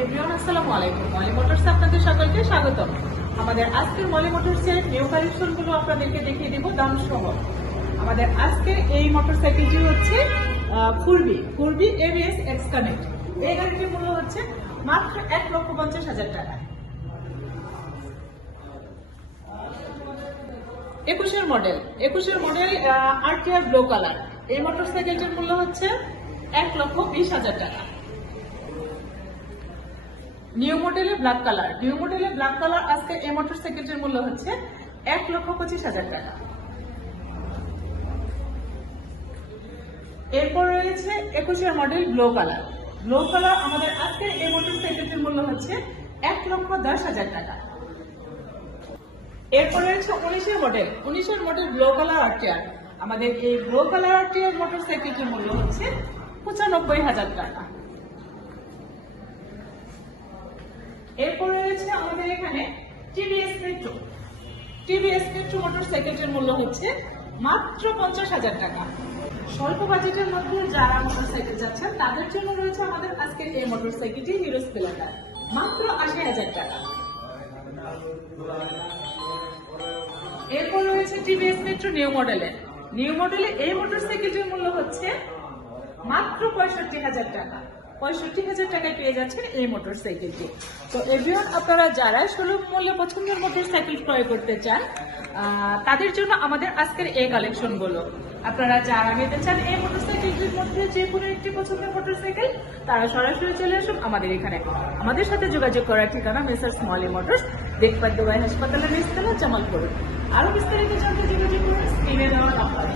Everyone আসসালামু আলাইকুম। Moli motors আপনাদের সকলকে স্বাগতম। আমাদের আজকের মলি মোটরসের নিউ কালেকশনগুলো আপনাদেরকে দেখিয়ে দেব দাম সহ। আমাদের আজকে এই মোটরসাইকেলটি হচ্ছে ফুরবি এবিএস এক্স কানেক্ট। এই গাড়িটির মূল্য হচ্ছে মাত্র 1,50,000 টাকা। 21-এর মডেল আরটিআর ব্লু কালার। এই মোটরসাইকেলটির মূল্য হচ্ছে 1,20,000 টাকা। নিউ মডেলে ব্ল্যাক কালার আজকে এই মোটরসাইকেলটির মূল্য হচ্ছে 1,25,000 টাকা। এরপর রয়েছে 21-এর মডেল ব্লু কালার আমাদের আজকে এই মোটরসাইকেলটির মূল্য হচ্ছে 1,10,000 টাকা। এরপর রয়েছে 19-এর মডেল ব্লু কালার আরটিআর। আমাদের এই ব্লু কালার আরটিআর মোটরসাইকেলটির মূল্য হচ্ছে 95,000 টাকা। এরপর রয়েছে আমাদের এখানে টিভিএস মেট্রো মোটরসাইকেলটির মূল্য হচ্ছে মাত্র 50,000 টাকা। স্বল্প বাজেটের মধ্যে যারা মোটরসাইকেল যাচ্ছেন তাদের জন্য রয়েছে আমাদের আজকের এই মোটরসাইকেলটি হিরো স্প্লেন্ডার, মাত্র 80,000 টাকা। এরপর রয়েছে টিভিএস মেট্রো নিউ মডেলে এই মোটরসাইকেলটির মূল্য হচ্ছে মাত্র 65,000 টাকা। 65,000 টাকায় পেয়ে যাচ্ছেন এই মোটরসাইকেলটি। তো এভরিওয়ান, আপনারা যারা সুলভ মূল্যে পছন্দের মোটরসাইকেল ক্রয় করতে চান তাদের জন্য আমাদের আজকের এই কালেকশনগুলো। আপনারা যারা নিতে চান এই মোটরসাইকেলটির মধ্যে যে কোনো একটি পছন্দের মোটরসাইকেল, তারা সরাসরি চলে আসুন আমাদের এখানে। আমাদের সাথে যোগাযোগ করার ঠিকানা মেসার্স মলি মোটরস, দেখপার দুবাই হাসপাতালের নিচতলা, জামালপুর। আরো বিস্তারিত জানতে যোগাযোগ করুন স্ক্রিনে দেওয়া নাম্বারে।